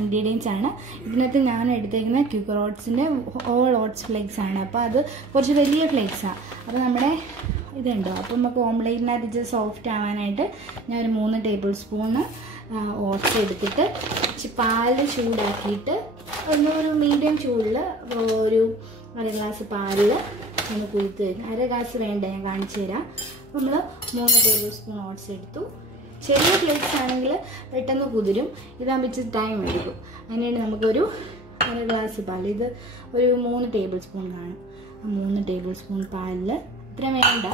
Ingredients ആണ്. ഇതിനകത്ത് ഞാൻ എടുത്തേക്കുന്ന ക്യൂക്കർ ഓട്സിൻ്റെ ഓൾ ഓട്സ് ഫ്ലേക്സ് ആണ്. അപ്പോൾ അത് കുറച്ച് വലിയ ഫ്ലേക്സാണ്. അപ്പോൾ നമ്മുടെ ഇതുണ്ടോ, അപ്പോൾ നമുക്ക് ഓംലേറ്റിനകത്ത് ഇച്ചിരി സോഫ്റ്റ് ആവാനായിട്ട് ഞാനൊരു 3 ടേബിൾ സ്പൂണ് ഓട്സ് എടുത്തിട്ട് പാല് ചൂടാക്കിയിട്ട് ഒരു മീഡിയം ചൂടിൽ ഒരു 1 ഗ്ലാസ് പാലിൽ ഒന്ന് കുതിർത്ത് വരും. 1 ഗ്ലാസ് വേണ്ട, ഞാൻ കാണിച്ചു തരാം. നമ്മൾ 3 ടേബിൾ സ്പൂൺ ഓട്സ് എടുത്തു. ചെറിയ ഫ്ലേക്സ് ആണെങ്കിൽ പെട്ടെന്ന് കുതിരും, ഇതാകുമ്പോൾ ഇച്ചിരി ടൈം എടുക്കും. അതിനായിട്ട് നമുക്കൊരു 1 ഗ്ലാസ് പാൽ, ഇത് ഒരു 3 ടേബിൾ സ്പൂൺ കാണും. 3 ടേബിൾ സ്പൂൺ പാലിൽ ഇത്ര വേണ്ട.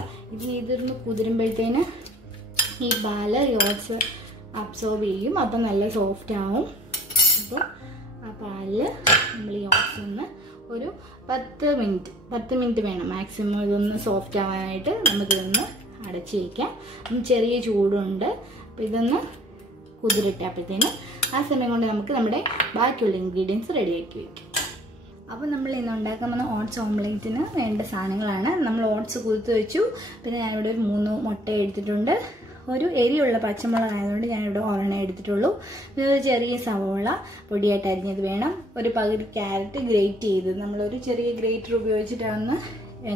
ഇതൊന്ന് കുതിരുമ്പോഴത്തേന് ഈ പാല് ഈ ഓട്സ് അബ്സോർബ് ചെയ്യും, അപ്പം നല്ല സോഫ്റ്റ് ആവും. അപ്പോൾ ആ പാലിൽ നമ്മൾ ഈ ഓട്സ് ഒന്ന് ഒരു 10 മിനിറ്റ് വേണം മാക്സിമം ഇതൊന്ന് സോഫ്റ്റ് ആവാനായിട്ട്. നമുക്കിതൊന്ന് അടച്ച് വയ്ക്കാം. ചെറിയ ചൂടുണ്ട്. അപ്പോൾ ഇതൊന്ന് കുതിരിട്ടപ്പോഴത്തേനും ആ സമയം കൊണ്ട് നമുക്ക് നമ്മുടെ ബാക്കിയുള്ള ഇൻഗ്രീഡിയൻസ് റെഡിയാക്കി വയ്ക്കാം. അപ്പോൾ നമ്മൾ ഇന്ന് ഉണ്ടാക്കാൻ പോകുന്ന ഓട്സ് ഓംലേറ്റിന് വേണ്ട സാധനങ്ങളാണ്. നമ്മൾ ഓട്സ് കുതിർത്ത് വെച്ചു. പിന്നെ ഞാനിവിടെ ഒരു 3 മുട്ട എടുത്തിട്ടുണ്ട്. ഒരു എരിയുള്ള പച്ചമുളക് ആയതുകൊണ്ട് ഞാനിവിടെ 1 എടുത്തിട്ടുള്ളൂ. പിന്നെ ഒരു ചെറിയ സവോള പൊടിയായിട്ട് അരിഞ്ഞത് വേണം. ഒരു പകുതി ക്യാരറ്റ് ഗ്രേറ്റ് ചെയ്ത്, നമ്മളൊരു ചെറിയ ഗ്രേറ്റർ ഉപയോഗിച്ചിട്ടൊന്ന്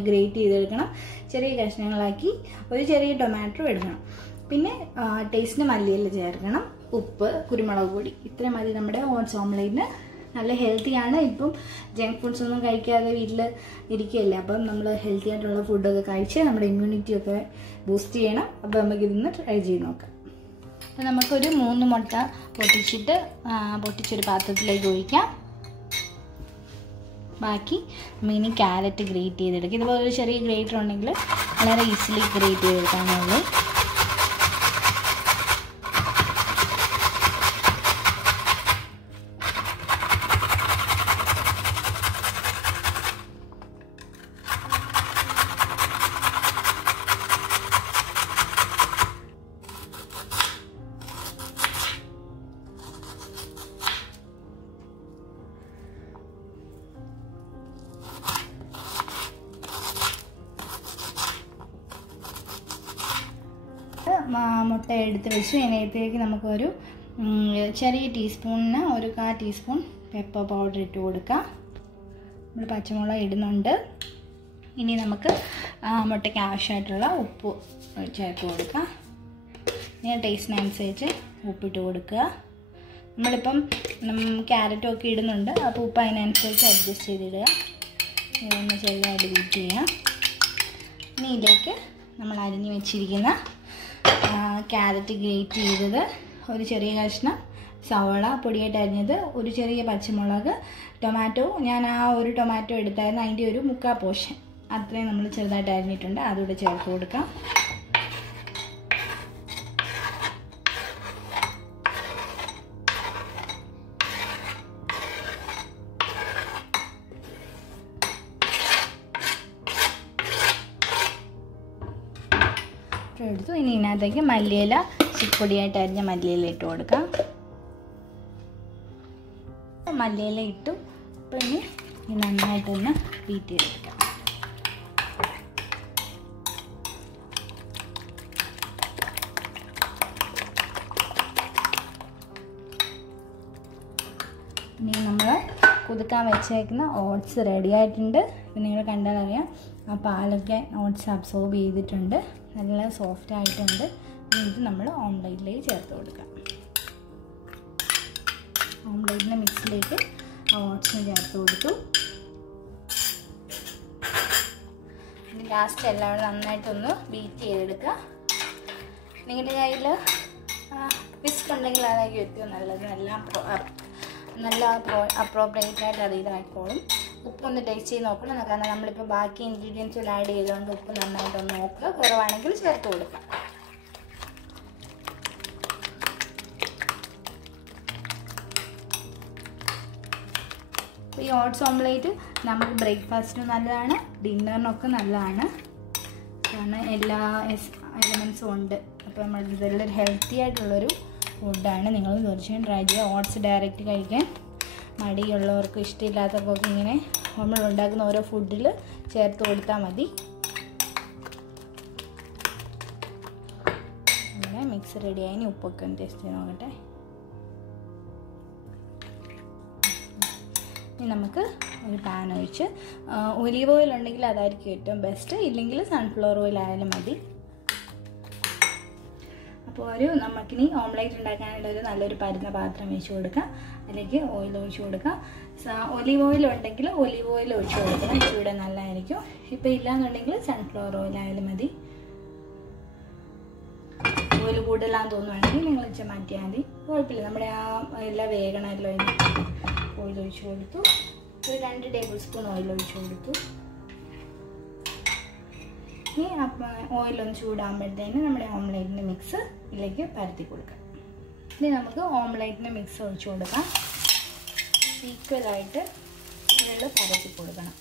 ഗ്രേറ്റ് ചെയ്തെടുക്കണം. ചെറിയ കഷ്ണങ്ങളാക്കി. ഒരു ചെറിയ ടൊമാറ്റോ എടുക്കണം. പിന്നെ ടേസ്റ്റിന് മല്ലിയില ചേർക്കണം. ഉപ്പ്, കുരുമുളക് പൊടി, ഇത്ര മതി നമ്മുടെ ഓട്സ് ഓംലേറ്റിന്. നല്ല ഹെൽത്തിയാണ്. ഇപ്പം ജങ്ക് ഫുഡ്സ് ഒന്നും കഴിക്കാതെ വീട്ടിൽ ഇരിക്കുകയല്ലേ, അപ്പം നമ്മൾ ഹെൽത്തി ആയിട്ടുള്ള ഫുഡൊക്കെ കഴിച്ച് നമ്മുടെ ഇമ്മ്യൂണിറ്റിയൊക്കെ ബൂസ്റ്റ് ചെയ്യണം. അപ്പോൾ നമുക്കിതൊന്ന് ട്രൈ ചെയ്ത് നോക്കാം. അപ്പോൾ നമുക്കൊരു 3 മുട്ട പൊട്ടിച്ചൊരു പാത്രത്തിലേക്ക് ഒഴിക്കാം. ബാക്കി ഇനി ക്യാരറ്റ് ഗ്രേറ്റ് ചെയ്തെടുക്കുക. ഇതുപോലെ ഒരു ചെറിയ ഗ്രേറ്റർ ഉണ്ടെങ്കിൽ വളരെ ഈസിലി ഗ്രേറ്റ് ചെയ്തെടുക്കാനുള്ളൂ. മുട്ട എടുത്ത് വെച്ചു. അതിനകത്തേക്ക് നമുക്കൊരു ചെറിയ ടീസ്പൂണിന് ഒരു 1/4 ടീസ്പൂൺ പെപ്പർ പൗഡർ ഇട്ട് കൊടുക്കാം. നമ്മൾ പച്ചമുളക് ഇടുന്നുണ്ട്. ഇനി നമുക്ക് മുട്ടയ്ക്ക് ആവശ്യമായിട്ടുള്ള ഉപ്പ് ചേർത്ത് കൊടുക്കാം. ഇനി ടേസ്റ്റിനനുസരിച്ച് ഉപ്പിട്ട് കൊടുക്കുക. നമ്മളിപ്പം ക്യാരറ്റും ഒക്കെ ഇടുന്നുണ്ട്, അപ്പോൾ ഉപ്പ് അതിനനുസരിച്ച് അഡ്ജസ്റ്റ് ചെയ്തിടുക. ഇതൊന്ന് ചെറുതായിട്ട് ബീറ്റ് ചെയ്യാം. ഇനി ഇതിലേക്ക് നമ്മൾ അരിഞ്ഞ് വെച്ചിരിക്കുന്ന ക്യാരറ്റ് ഗ്രേറ്റ് ചെയ്തത്, ഒരു ചെറിയ കഷ്ണം സവോള പൊടിയായിട്ട് അരിഞ്ഞത്, ഒരു ചെറിയ പച്ചമുളക്, ടൊമാറ്റോ, ഞാൻ ആ ഒരു ടൊമാറ്റോ എടുത്തായിരുന്നു, അതിൻ്റെ ഒരു 1/4 പോർഷൻ അത്രയും നമ്മൾ ചെറുതായിട്ട് അരിഞ്ഞിട്ടുണ്ട്. അതുകൂടെ ചേർത്ത് കൊടുക്കാം. എടുത്തു. ഇനി ഇതിനകത്തേക്ക് മല്ലിയില, ചിപ്പൊടിയായിട്ട് അരിഞ്ഞ മല്ലിയില ഇട്ട് കൊടുക്കാം. മല്ലിയില ഇട്ടു. അപ്പോൾ ഇനി നന്നായിട്ടൊന്ന് ബീറ്റ് ചെയ്തെടുക്കാം. ഇനി നമ്മൾ കുതിർക്കാൻ വെച്ചേക്കുന്ന ഓട്സ് റെഡി ആയിട്ടുണ്ട്. പിന്നെ നിങ്ങൾ കണ്ടാൽ അറിയാം, ആ പാലൊക്കെ ഓട്സ് അബ്സോർബ് ചെയ്തിട്ടുണ്ട്, നല്ല സോഫ്റ്റ് ആയിട്ടുണ്ട്. ഇത് നമ്മൾ ഓംലേറ്റിലേക്ക് ചേർത്ത് കൊടുക്കാം. ഓംലേറ്റിൻ്റെ മിക്സിലേക്ക് ഓട്സിന് ചേർത്ത് കൊടുത്തു. ഇനി ലാസ്റ്റ് എല്ലാവരും നന്നായിട്ടൊന്ന് ബീറ്റ് ചെയ്തെടുക്കുക. നിങ്ങളുടെ കയ്യിൽ വിസ്ക് ഉണ്ടെങ്കിൽ അതായിരിക്കും ഏറ്റവും നല്ലത്. നല്ല അപ്രോപ്രിയേറ്റ് ആയിട്ട് അത് ഇതായിക്കോളും. ഉപ്പൊന്ന് ടേസ്റ്റ് ചെയ്ത് നോക്കണം. കാരണം നമ്മളിപ്പോൾ ബാക്കി ഇൻഗ്രീഡിയൻസുകൾ ആഡ് ചെയ്തുകൊണ്ട് ഉപ്പ് നന്നായിട്ടൊന്ന് നോക്കുക. കുറവാണെങ്കിൽ ചേർത്ത് കൊടുക്കാം. ഈ ഓട്സ് ഓംലേറ്റ് നമുക്ക് ബ്രേക്ക്ഫാസ്റ്റിനും നല്ലതാണ്, ഡിന്നറിനൊക്കെ നല്ലതാണ്. കാരണം എല്ലാ എലമെൻസും ഉണ്ട്. അപ്പോൾ നമ്മൾ ഇതെല്ലാം ഹെൽത്തി ആയിട്ടുള്ളൊരു ഫുഡാണ്. നിങ്ങൾ തീർച്ചയായും ട്രൈ ചെയ്യുക. ഓട്സ് ഡയറക്റ്റ് കഴിക്കാൻ മടിയുള്ളവർക്ക്, ഇഷ്ടമില്ലാത്തവർക്കൊക്കെ ഇങ്ങനെ നമ്മൾ ഉണ്ടാക്കുന്ന ഓരോ ഫുഡിൽ ചേർത്ത് കൊടുത്താൽ മതി. അങ്ങനെ മിക്സ് റെഡിയായി. ഉപ്പൊക്കെ ഒന്ന് ടേസ്റ്റ് ചെയ്ത് നോക്കട്ടെ. ഇനി നമുക്ക് ഒരു പാൻ ഒഴിച്ച് ഒലീവ് ഓയിൽ ഉണ്ടെങ്കിൽ അതായിരിക്കും ഏറ്റവും ബെസ്റ്റ്, ഇല്ലെങ്കിൽ സൺഫ്ലവർ ഓയിൽ ആയാലും മതി. അപ്പോൾ നമുക്കിനി ഓംലെറ്റ് ഉണ്ടാക്കാനായിട്ട് ഒരു നല്ലൊരു പരന്ന പാത്രം വെച്ച് കൊടുക്കാം. അതിലേക്ക് ഓയിൽ ഒഴിച്ച് കൊടുക്കാം. ഒലീവ് ഓയിൽ ഉണ്ടെങ്കിൽ ഒലീവ് ഓയിൽ ഒഴിച്ച് കൊടുക്കണം, ഇച്ചിരി നല്ലതായിരിക്കും. ഇപ്പോൾ ഇല്ലയെന്നുണ്ടെങ്കിൽ സൺഫ്ലവർ ഓയിൽ ആയാലും മതി. ഓയിൽ കൂടുതലാന്ന് തോന്നുവാണെങ്കിൽ നിങ്ങൾ ഇച്ചിരി മാറ്റിയാൽ മതി, കുഴപ്പമില്ല. നമ്മുടെ ആ എല്ലാം വേഗണമല്ലോ. അതിന് ഓയിൽ ഒഴിച്ച് കൊടുത്തു. ഒരു 2 ടേബിൾ സ്പൂൺ ഓയിൽ ഒഴിച്ച് കൊടുത്തു. ഇനി ഓയിലൊന്ന് ചൂടാകുമ്പോഴത്തേന് നമ്മുടെ ഓംലെറ്റിൻ്റെ മിക്സ് ഇതിലേക്ക് പരത്തി കൊടുക്കാം. ഇനി നമുക്ക് ഓംലെറ്റിൻ്റെ മിക്സ് ഒഴിച്ച് കൊടുക്കാം. ഈക്വലായിട്ട് ഇതിൽ പരത്തി കൊടുക്കണം.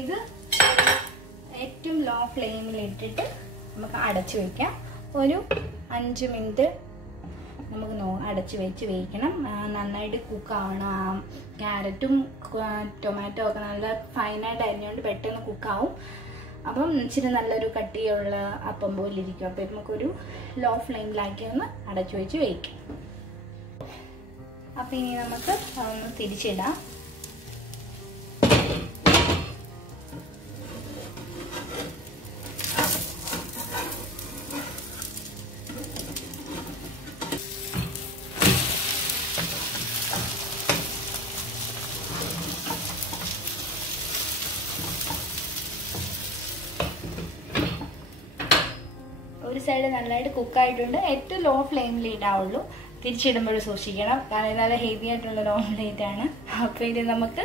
ഇത് ഏറ്റവും ലോ ഫ്ലെയിമിൽ ഇട്ടിട്ട് നമുക്ക് അടച്ചു വയ്ക്കാം. ഒരു 5 മിനിറ്റ് നമുക്ക് അടച്ചു വെച്ച് വേവിക്കണം. നന്നായിട്ട് കുക്കാവണം. ക്യാരറ്റും ടൊമാറ്റോ ഒക്കെ നല്ല ഫൈനായിട്ട് അരിഞ്ഞുകൊണ്ട് പെട്ടെന്ന് കുക്കാവും. അപ്പം ഇച്ചിരി നല്ലൊരു കട്ടിയുള്ള അപ്പം പോലെ ഇരിക്കും. അപ്പം നമുക്കൊരു ലോ ഫ്ലെയിമിലാക്കി ഒന്ന് അടച്ചു വെച്ച് വേവിക്കാം. അപ്പം ഇനി നമുക്ക് ഒന്ന് തിരിച്ചിടാം. ഒരു സൈഡ് നന്നായിട്ട് കുക്കായിട്ടുണ്ട്. ഏറ്റവും ലോ ഫ്ലെയിമിൽ ഇടാവുള്ളൂ. തിരിച്ചിടുമ്പോൾ സൂക്ഷിക്കണം, കാരണം നല്ല ഹെവി ആയിട്ടുള്ളൊരു ഓംലെറ്റ് ആണ്. അപ്പോൾ ഇത് നമുക്ക്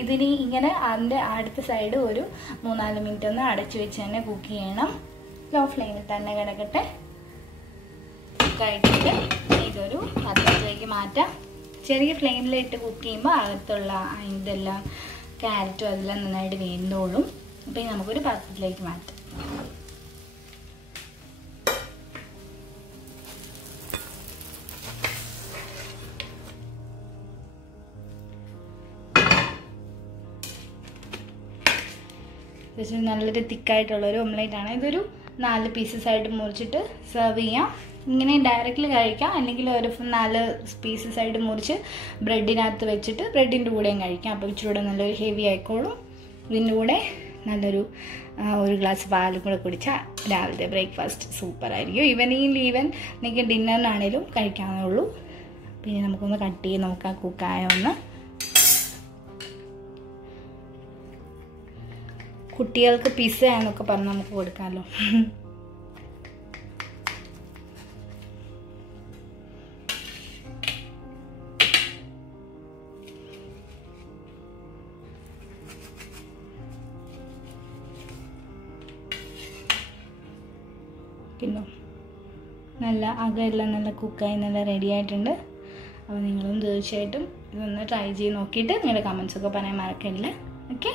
ഇതിന് ഇങ്ങനെ അതിൻ്റെ അടുത്ത സൈഡ് ഒരു 3-4 മിനിറ്റ് ഒന്ന് അടച്ചു വെച്ച് തന്നെ കുക്ക് ചെയ്യണം. ലോ ഫ്ലെയിമിൽ തന്നെ കിടക്കട്ടെ. കുക്കായിട്ടിട്ട് ഇതൊരു പാത്രത്തിലേക്ക് മാറ്റാം. ചെറിയ ഫ്ലെയിമിലിട്ട് കുക്ക് ചെയ്യുമ്പോൾ അകത്തുള്ള ഇതെല്ലാം ക്യാരറ്റും അതെല്ലാം നന്നായിട്ട് വെന്തോളും. അപ്പോൾ ഇത് നമുക്കൊരു പാത്രത്തിലേക്ക് മാറ്റാം. നല്ലൊരു തിക്കായിട്ടുള്ളൊരു ഓംലെറ്റ് ആണ്. ഇതൊരു 4 പീസസ് ആയിട്ട് മുറിച്ചിട്ട് സെർവ് ചെയ്യാം. ഇങ്ങനെ ഡയറക്റ്റ്ലി കഴിക്കാം, അല്ലെങ്കിൽ ഒരു 4 പീസസ് ആയിട്ട് മുറിച്ച് ബ്രെഡിനകത്ത് വെച്ചിട്ട് ബ്രെഡിൻ്റെ കൂടെയും കഴിക്കാം. അപ്പോൾ ഇച്ചിരി നല്ലൊരു ഹെവി ആയിക്കോളും. ഇതിൻ്റെ കൂടെ നല്ലൊരു 1 ഗ്ലാസ് പാലും കൂടെ കുടിച്ചാൽ രാവിലത്തെ ബ്രേക്ക്ഫാസ്റ്റ് സൂപ്പറായിരിക്കും. ഈവൻ നിങ്ങൾക്ക് ഡിന്നറിനാണേലും കഴിക്കാവുന്നേ. പിന്നെ നമുക്കൊന്ന് കട്ട് ചെയ്ത് നോക്കാം കുക്കായ ഒന്ന്. കുട്ടികൾക്ക് പിസ്സ എന്നൊക്കെ പറഞ്ഞ് നമുക്ക് കൊടുക്കാമല്ലോ. പിന്നെ നല്ല അകമെല്ലാം നല്ല കുക്കായി നല്ല റെഡി ആയിട്ടുണ്ട്. അപ്പോൾ നിങ്ങളും തീർച്ചയായിട്ടും ഇതൊന്ന് ട്രൈ ചെയ്ത് നോക്കിയിട്ട് നിങ്ങളുടെ കമൻസൊക്കെ പറയാൻ മറക്കരുത്. ഓക്കെ.